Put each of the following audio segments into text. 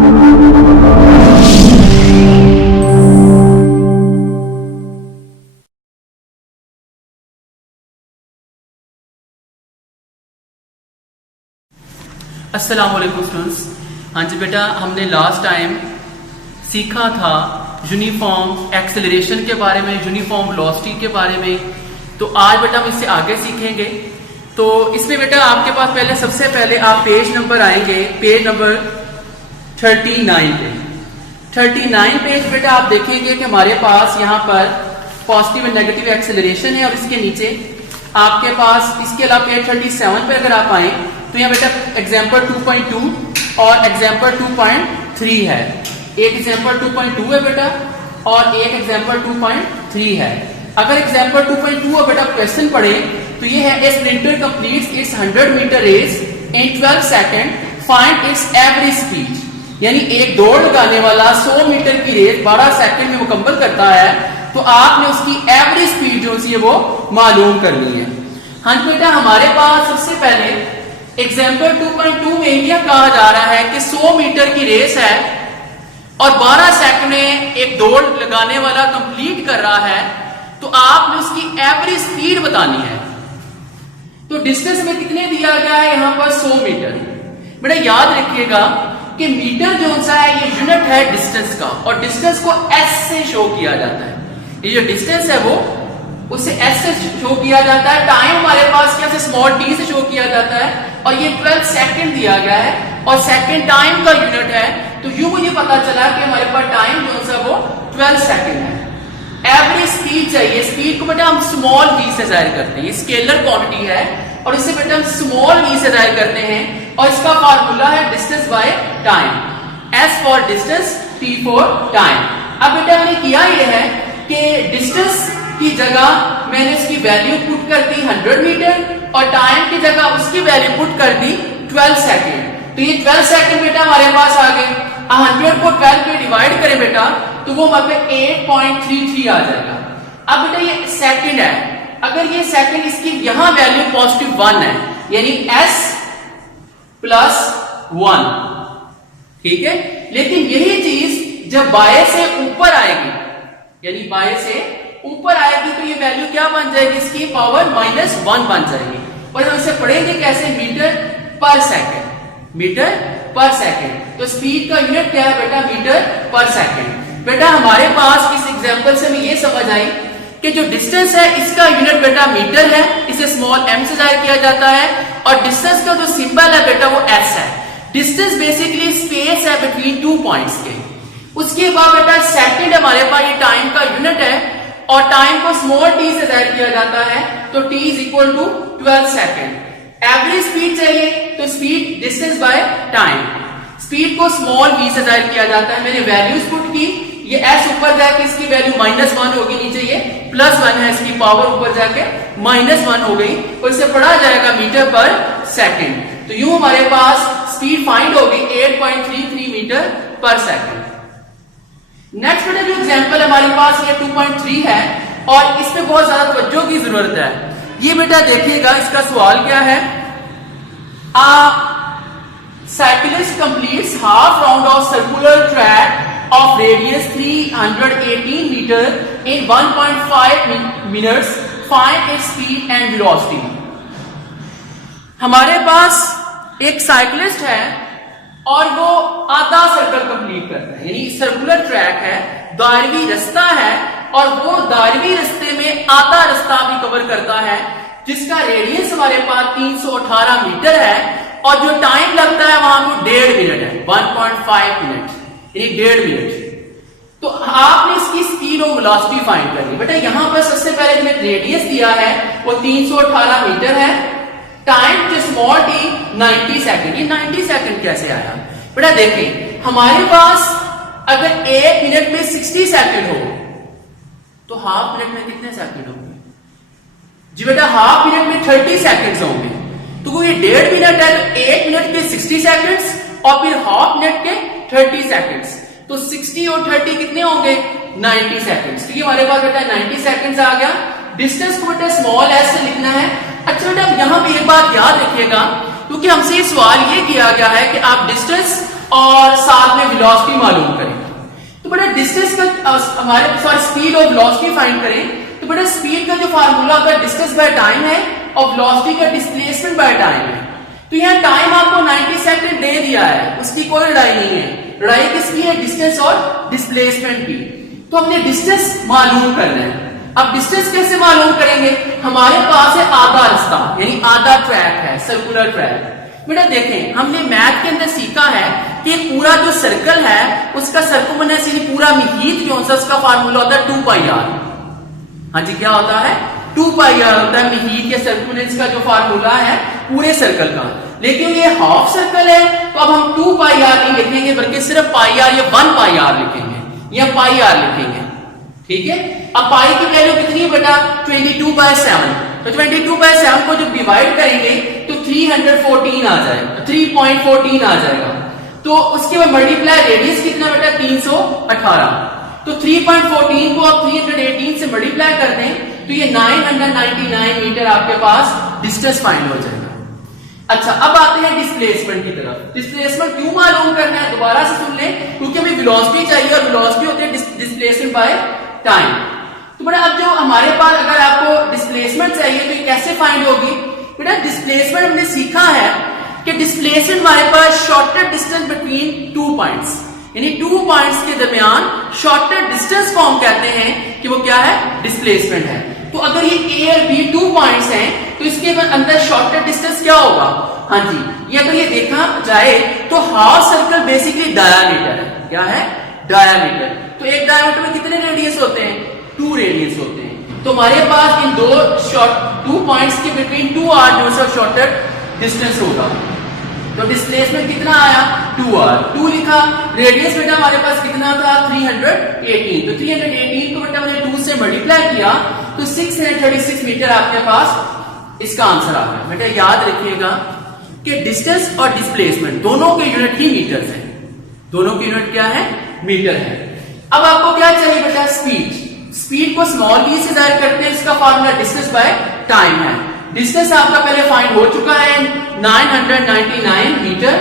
अस्सलाम वालेकुम स्टूडेंट्स। हाँ जी बेटा, हमने लास्ट टाइम सीखा था यूनिफॉर्म एक्सेलरेशन के बारे में, यूनिफॉर्म वेलोसिटी के बारे में। तो आज बेटा हम इससे आगे सीखेंगे। तो इसमें बेटा आपके पास सबसे पहले आप पेज नंबर आएंगे, पेज नंबर 39 पे। 39 पेज बेटा आप देखेंगे कि हमारे पास यहाँ पर पॉजिटिव एंड नेगेटिव एक्सेलरेशन है और इसके नीचे आपके पास इसके अलावा पेज 37 पे अगर आप आए तो यहाँ बेटा एग्जाम्पल 2.2 और एग्जाम्पल 2.3 है। एक एग्जाम्पल 2.2 है बेटा और एक एग्जाम्पल 2.3 है। अगर एग्जाम्पल 2.2 बेटा क्वेश्चन पढ़े तो ये है a sprinter completes its 100 metre race in 12 second, find its average speed. यानी एक दौड़ लगाने वाला 100 मीटर की रेस 12 सेकंड में मुकम्मल करता है, तो आपने उसकी एवरेज स्पीड जो सी है वो मालूम करनी है। हाँ बेटा, हमारे पास सबसे पहले एग्जाम्पल 2.2 में यह कहा जा रहा है कि 100 मीटर की रेस है और 12 सेकंड में एक दौड़ लगाने वाला कंप्लीट कर रहा है, तो आपने उसकी एवरेज स्पीड बतानी है। तो डिस्टेंस में कितने दिया गया है यहाँ पर 100 मीटर। बेटा याद रखिएगा कि मीटर जो सा है ये यूनिट है डिस्टेंस का, और डिस्टेंस को एस से शो किया जाता है। ये जो डिस्टेंस है वो उसे एस से शो किया जाता है। टाइम हमारे पास क्या से स्मॉल टी से शो किया जाता है और ये 12 सेकंड दिया गया है और सेकंड टाइम का यूनिट है। तो यूं मुझे पता चला कि हमारे पास टाइम जो सा वो 12 सेकंड है। एवरेज स्पीड चाहिए। स्पीड को बेटा हम स्मॉल v से जाहिर करते हैं, ये स्केलर क्वांटिटी है और इसे बेटा हम स्मॉल v से जाहिर करते हैं और इसका फार्मूला है distance by time. s for distance, t for time. अब बेटा मैंने किया ये है कि डिस्टेंस की जगह मैंने इसकी वैल्यू पुट कर दी 100 मीटर और टाइम की जगह उसकी वैल्यू पुट कर दी 12 सेकंड। तो ये 12 सेकंड बेटा हमारे पास आ गए। 100 को 12 पे डिवाइड करें बेटा तो वो हमारे पे 8.33 आ जाएगा। अब बेटा ये सेकंड है, अगर ये सेकंड इसकी यहां वैल्यू पॉजिटिव 1 है यानी s प्लस 1, ठीक है। लेकिन यही चीज जब बाय से ऊपर आएगी, यानी बाय से ऊपर आएगी, तो ये वैल्यू क्या बन जाएगी, इसकी पावर -1 बन जाएगी। और हम इसे पढ़ेंगे कैसे, मीटर पर सेकंड। मीटर पर सेकंड। तो स्पीड का यूनिट क्या है बेटा, मीटर पर सेकंड। बेटा हमारे पास इस एग्जांपल से हमें ये समझ आई कि जो डिस्टेंस है इसका यूनिट बेटा मीटर है, इसे स्मॉल m से जाहिर किया जाता है और डिस्टेंस का जो सिंबल है बेटा वो s है। डिस्टेंस बेसिकली स्पेस है बिटवीन 2 पॉइंट्स के। उसके बाद बेटा सेकंड हमारे पास ये टाइम का यूनिट है और टाइम को स्मॉल t से जाहिर किया जाता है, तो t is equal to 12 second. Average speed चाहिए तो speed distance by time. Speed को स्मॉल v से जाहिर किया जाता है। मैंने वैल्यूज पुट की, ये s ऊपर जाके इसकी वैल्यू -1 होगी, नीचे ये +1 है, इसकी पावर ऊपर जाके -1 हो गई और इसे पढ़ा जाएगा मीटर पर सेकंड। तो यूं हमारे पास स्पीड फाइंड होगी 8.33 मीटर पर सेकंड। नेक्स्ट बेटा जो एग्जांपल हमारे पास ये 2.3 है और इस पे बहुत ज्यादा तवज्जो की जरूरत है। ये बेटा देखिएगा, इसका सवाल क्या है, cyclist completes half round of circular track of radius 318 meter in 1.5 minutes, find its speed and velocity। हमारे पास एक साइक्लिस्ट है और वो आधा सर्कल कंप्लीट करता है, यानी सर्कुलर ट्रैक है, दायरवी रास्ता है और वो दायरवी रास्ते में आधा रास्ता भी कवर करता है, जिसका रेडियस हमारे पास 318 मीटर है और जो टाइम लगता है वहां वो 1.5 मिनट है, 1.5 मिनट, यानी 1.5 मिनट। तो आपने इसकी स्पीड और वेलोसिटी फाइंड करनी। बेटा यहां पर सबसे पहले जो रेडियस दिया है वो 318 मीटर है, टाइम जो स्मॉल टी 90 सेकंड। ये 90 सेकंड कैसे आया बेटा, देखें हमारे पास अगर 1 मिनट में 60 सेकंड हो तो हाफ मिनट में कितने सेकंड होंगे जी बेटा, हाफ मिनट में 30 सेकंड्स होंगे। तो वो ये 1.5 मिनट है तो 1 मिनट के 60 सेकंड्स और फिर हाफ मिनट के 30 सेकंड्स, तो 60 और 30 कितने होंगे, 90 सेकंड्स। तो ये हमारे पास बेटा 90 सेकंड्स आ गया। डिस्टेंस को बेटा स्मॉल s से लिखना है। अच्छा बेटा यहां पे एक बात याद रखिएगा क्योंकि हमसे ये सवाल ये किया गया है कि आप डिस्टेंस और साथ में वेलोसिटी मालूम करें। तो बेटा डिस्टेंस का हमारे स्पीड और वेलोसिटी फाइंड करें, तो बेटा स्पीड का जो फार्मूला होगा डिस्टेंस बाय टाइम है और वेलोसिटी का डिस्प्लेसमेंट बाय टाइम है। तो यहाँ टाइम आपको 90 सेकंड दे दिया है, उसकी कोई लड़ाई नहीं है, लड़ाई किसकी है, डिस्टेंस और डिस्प्लेसमेंट की। तो हमने डिस्टेंस मालूम करना है। अब डिस्टेंस कैसे मालूम करेंगे, हमारे पास है आधा रास्ता यानी आधा ट्रैक है, सर्कुलर ट्रैक। बेटा देखें हमने मैथ के अंदर सीखा है कि पूरा जो सर्कल है उसका सर्कुम्फरेंस यानी पूरा मुहीत जो है उसका फार्मूला होता है 2 पाई आर। हाँ जी क्या होता है, 2 पाई आर होता है मुहीत या सर्कुम्फरेंस का जो फार्मूला है पूरे सर्कल का। लेकिन ये हाफ सर्कल है तो अब हम 2 पाई आर नहीं लिखेंगे बल्कि सिर्फ पाई आर या 1 पाई आर लिखेंगे या पाई आर लिखेंगे। ठीक है, अब पाई की वैल्यू कितनी है बेटा 22/7। तो 22/7 को जब डिवाइड करेंगे तो 314 आ जाएगा, 3.14 आ जाएगा। तो उसके बाद मल्टीप्लाई रेडियस कितना बेटा 318। तो 3.14 को आप 318 से मल्टीप्लाई कर दें तो ये 999 मीटर आपके पास डिस्टेंस फाइंड हो जाएगा। अच्छा अब आते हैं डिस्प्लेसमेंट की तरफ। डिस्प्लेसमेंट क्यों मालूम करना है दोबारा से सुन लें, क्योंकि हमें वेलोसिटी चाहिए और वेलोसिटी होती है डिस्प्लेसमेंट बाय टाइम। तो बेटा अब जो हमारे पास अगर आपको डिस्प्लेसमेंट चाहिए तो ये कैसे फाइंड होगी, बेटा डिस्प्लेसमेंट हमने सीखा है कि डिस्प्लेसमेंट हमारे पास शॉर्टेस्ट डिस्टेंस बिटवीन 2 पॉइंट्स यानी 2 पॉइंट्स के दरमियान शॉर्टेस्ट डिस्टेंस को हम कहते हैं कि वो क्या है, डिस्प्लेसमेंट है। तो अगर ये A और B 2 पॉइंट्स हैं तो इसके अंदर शॉर्टेस्ट डिस्टेंस क्या होगा, हाँ जी ये अगर ये देखा जाए तो हाफ सर्कल बेसिकली डायामीटर है। क्या है, डायामीटर। तो एक डायामीटर में कितने रेडियस होते हैं, 2 रेडियस होते हैं। तो हमारे पास इन 2 पॉइंट्स के बिटवीन 2 आर जो सा शॉर्टेस्ट डिस्टेंस होगा। तो डिस्प्लेसमेंट कितना आया 2r, 2 लिखा। रेडियस बेटा हमारे पास कितना था 318। तो 318 को बेटा मैंने 2 से मल्टीप्लाई किया तो 636 मीटर आपके पास इसका आंसर आ गया। बेटा याद रखिएगा कि डिस्टेंस और डिस्प्लेसमेंट दोनों के यूनिट ही मीटर है, दोनों की यूनिट क्या है, मीटर है। अब आपको क्या चाहिए बेटा, स्पीड। स्पीड को स्मॉल v से जाहिर करते हैं, इसका फार्मूला डिस्टेंस बाय टाइम है। डिस्टेंस आपका पहले फाइंड हो चुका है 999 मीटर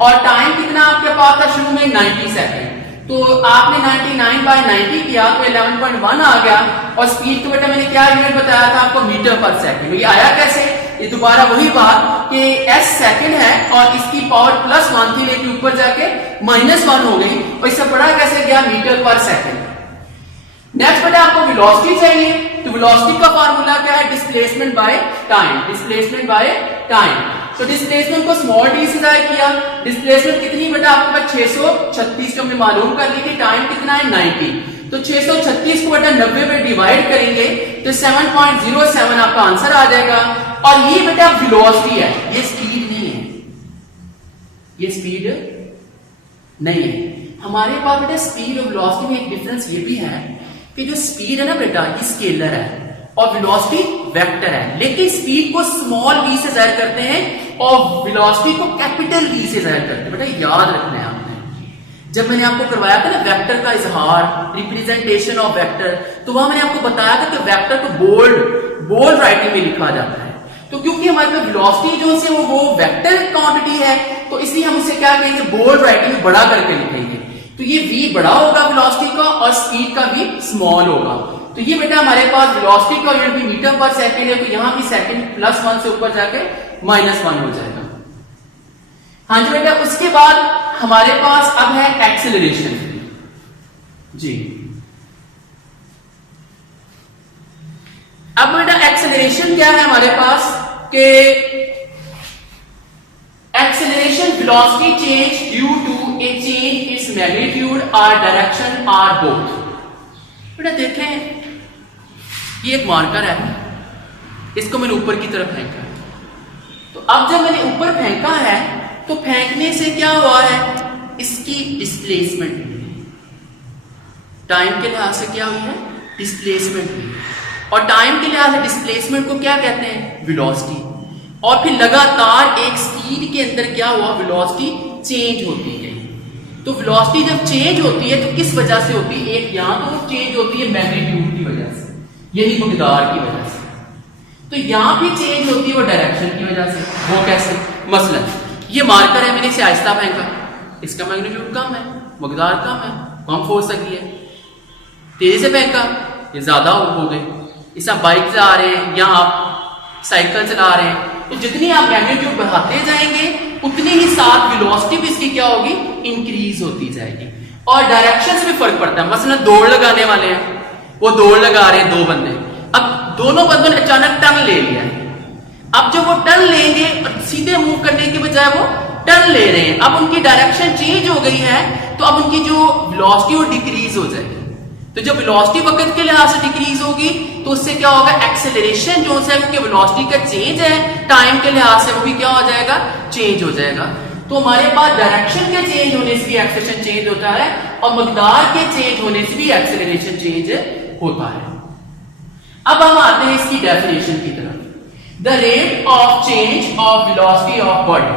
और टाइम कितना आपके पास था शुरू में 90 सेकंड। तो आपने 99/90 किया तो 11.1 आ गया और स्पीड को बेटा मैंने क्या यूनिट बताया था आपको, मीटर पर सेकंड। ये आया कैसे, ये दोबारा वही बात कि s सेकंड है और इसकी पावर +1 थी लेकिन ऊपर जाके -1 हो गई और इससे बड़ा कैसे गया, मीटर पर सेकंड। नेक्स्ट बेटा आपको वेलोसिटी चाहिए, तो वेलोसिटी का फार्मूला क्या है, displacement by time. Displacement bye time, तो डिस्प्लेसमेंट को स्मॉल d से जाहिर किया। डिस्प्लेसमेंट कितनी बेटा आपके पास 636 को हमने मालूम कर ली कि टाइम कितना है 90। तो 636 को बेटा 90 में डिवाइड करेंगे तो 7.07 आपका आंसर आ जाएगा। और ये बेटा वेलोसिटी है, ये स्पीड नहीं है, ये स्पीड नहीं है। हमारे पास बेटा स्पीड और वेलोसिटी में एक डिफरेंस ये भी है कि जो स्पीड है ना बेटा ये स्केलर है और वेलोसिटी वेक्टर है। लेकिन स्पीड को स्मॉल v से जाहिर करते हैं और वेलोसिटी को कैपिटल V से जाहिर करते हैं। बेटा याद रखना है आपने, जब मैंने आपको करवाया था ना वेक्टर का इजहार, रिप्रेजेंटेशन ऑफ वेक्टर, तो वहां मैंने आपको बताया था कि वेक्टर को बोल्ड राइटिंग में लिखा जाता है। तो क्योंकि हमारे पास वेलोसिटी जो है वो वेक्टर क्वांटिटी है तो इसलिए हम उसे क्या कहेंगे, बोल्ड राइटिंग में बड़ा करके लिखेंगे। तो ये v बड़ा होगा वेलोसिटी का और स्पीड का v स्मॉल होगा। तो ये बेटा हमारे पास वेलोसिटी का यूनिट भी मीटर पर सेकंड है, तो यहां भी सेकंड +1 से ऊपर जाके -1 हो जाएगा। हाँ जी बेटा, उसके बाद हमारे पास अब है एक्सेलरेशन जी। अब बेटा एक्सेलरेशन क्या है हमारे पास के acceleration velocity change due to a change its magnitude or direction or both। बेटा देखें ये एक मार्कर है, इसको मैंने ऊपर की तरफ फेंका है। तो अब जब मैंने ऊपर फेंका है तो फेंकने से क्या हुआ है, इसकी डिस्प्लेसमेंट टाइम के लिहाज से क्या हुई है, डिस्प्लेसमेंट हुई। और टाइम के लिहाज से डिस्प्लेसमेंट को क्या कहते हैं, वेलोसिटी। और फिर लगातार एक स्पीड के अंदर क्या हुआ, वेलोसिटी चेंज होती है। तो वेलोसिटी जब चेंज होती है तो किस वजह से होती है, एक यहां तो चेंज होती है मैग्नीट्यूड की वजह से यानी मकदार की वजह से, तो यहां भी चेंज होती है वो डायरेक्शन की वजह से। वो कैसे, मसलन ये मार्कर है, मैंने इसे आहिस्ता फेंका, इसका मैग्नीट्यूड कम है, मकदार कम है, कम फोर्स लगी है। तेजी से फेंका, ये ज्यादा हो गई। इस आप बाइक चला रहे हैं या आप साइकिल चला रहे हैं, तो जितनी आप मैग्नीट्यूड बढ़ाते जाएंगे उतनी ही साथ वेलोसिटी भी इसकी क्या होगी, इंक्रीज होती जाएगी। और डायरेक्शन से भी फर्क पड़ता है। मसलन दौड़ लगाने वाले हैं, वो दौड़ लगा रहे हैं दो बंदे, अब दोनों बंदों ने अचानक टर्न ले लिया है। अब जब वो टर्न लेंगे और सीधे मूव करने के बजाय वो टर्न ले रहे हैं, अब उनकी डायरेक्शन चेंज हो गई है, तो अब उनकी जो वेलोसिटी वो डिक्रीज हो जाएगी। तो जब वेलोसिटी वक्त के लिहाज से डिक्रीज होगी तो उससे क्या होगा, एक्सेलरेशन जो है, क्योंकि वेलोसिटी का चेंज है टाइम के लिहाज से, वो भी क्या हो जाएगा, चेंज हो जाएगा। तो हमारे पास डायरेक्शन के चेंज होने से भी एक्सेलरेशन चेंज होता है और मकदार के चेंज होने से भी एक्सेलरेशन चेंज होता है। अब हम आते हैं इसकी डेफिनेशन की तरफ। The rate of change of velocity of body.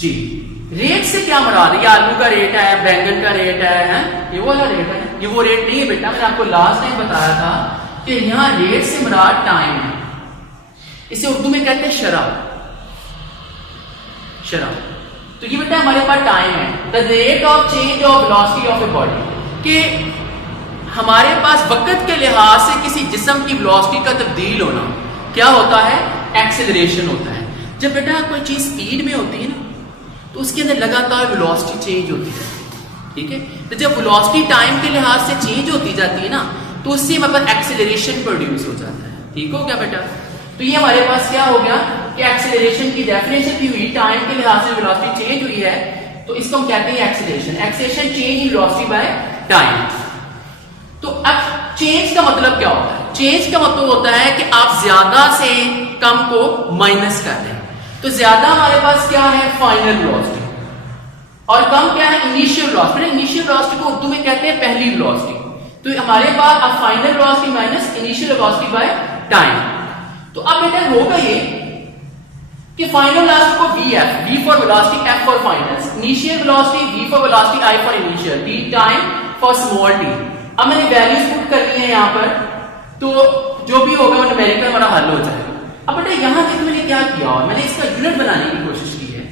जी, रेट से क्या मुराद है? ये आलू का रेट है, बैंगन का रेट है, ये वाला रेट है? ये वो रेट नहीं है बेटा, मैंने आपको लास्ट टाइम बताया था कि यहां रेट से मुराद टाइम है। इसे उर्दू में कहते हैं शरह। तो ये बेटा हमारे पास टाइम है, the rate of change of velocity of a body, कि हमारे पास वक्त के लिहाज से किसी जिस्म की वेलोसिटी का तब्दील होना क्या होता है, एक्सेलरेशन होता है। जब बेटा कोई चीज स्पीड में होती है ना, तो उसके अंदर लगातार वेलोसिटी चेंज होती है, ठीक है। तो जब वेलोसिटी टाइम के लिहाज से चेंज होती जाती है ना, तो उससे मतलब एक्सेलरेशन प्रोड्यूस हो जाता है। ठीक हो गया बेटा? तो ये हमारे पास क्या हो गया कि एक्सेलरेशन की डेफिनेशन भी हुई, टाइम के लिहाज से वेलोसिटी चेंज हुई है, तो इसको हम कहते हैं acceleration. Acceleration change in velocity by time. तो अब चेंज का मतलब क्या होता है? चेंज का मतलब होता है कि आप ज्यादा से कम को माइनस कर रहे हैं। तो ज्यादा हमारे पास क्या है, फाइनल वेलोसिटी, और कम क्या है, इनिशियल वेलोसिटी। इनिशियल वेलोसिटी को उर्दू में कहते हैं पहली वेलोसिटी। तो हमारे पास अब final velocity minus initial velocity by time. तो अब बेटा होगा ये कि फाइनल वेलोसिटी को V for velocity, F for final, initial velocity V for velocity, I for initial, T time for small T. अब मैंने वैल्यूज पुट करनी है यहां पर, तो जो भी होगा वो न्यूमेरिकल हमारा हल हो जाएगा। अब बेटा यहां देखो मैंने क्या किया, और मैंने इसका यूनिट बनाने की कोशिश की है।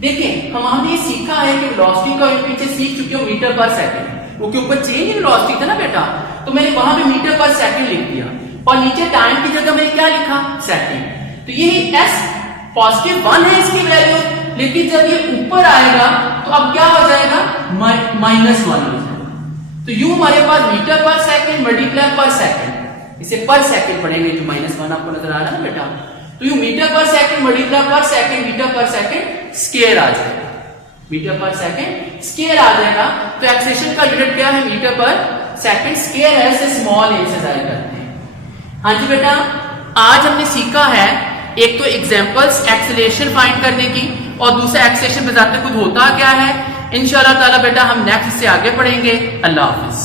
देखें, हमने ये सीखा है कि वेलोसिटी का पीछे सीख चुके हो मीटर पर सेकंड, वो के ऊपर चेंज इन वेलोसिटी था ना बेटा, तो मैंने वहां पे मीटर पर सेकंड लिख दिया, और नीचे टाइम की जगह मैंने क्या लिखा, सेकंड। तो ये एस पॉजिटिव 1 है इसकी वैल्यू, लेकिन जब ये ऊपर आएगा तो अब क्या हो जाएगा, -1 हो जाएगा। तो यू हमारे पास मीटर पर सेकंड मल्टीप्लाई पर सेकंड, इसे पर सेकंड पढ़ेंगे, जो -1 आपको नजर आ रहा है ना बेटा, तो यू मीटर पर सेकंड मल्टीप्लाई पर सेकंड, मीटर पर सेकंड स्क्वायर आ जाएगा, मीटर पर सेकंड स्क्वायर आ जाएगा। तो एक्सेलरेशन का यूनिट क्या है, मीटर पर सेकंड स्क्वायर है, इसे स्मॉल ए से जाहिर करते हैं। हाँ जी बेटा, आज हमने सीखा है एक तो एग्जांपल्स एक्सेलरेशन फाइंड करने की, और दूसरा एक्सेलरेशन बताते खुद होता क्या है। इंशाअल्लाह ताला बेटा हम नेक्स्ट से आगे पढ़ेंगे। अल्लाह हाफिज।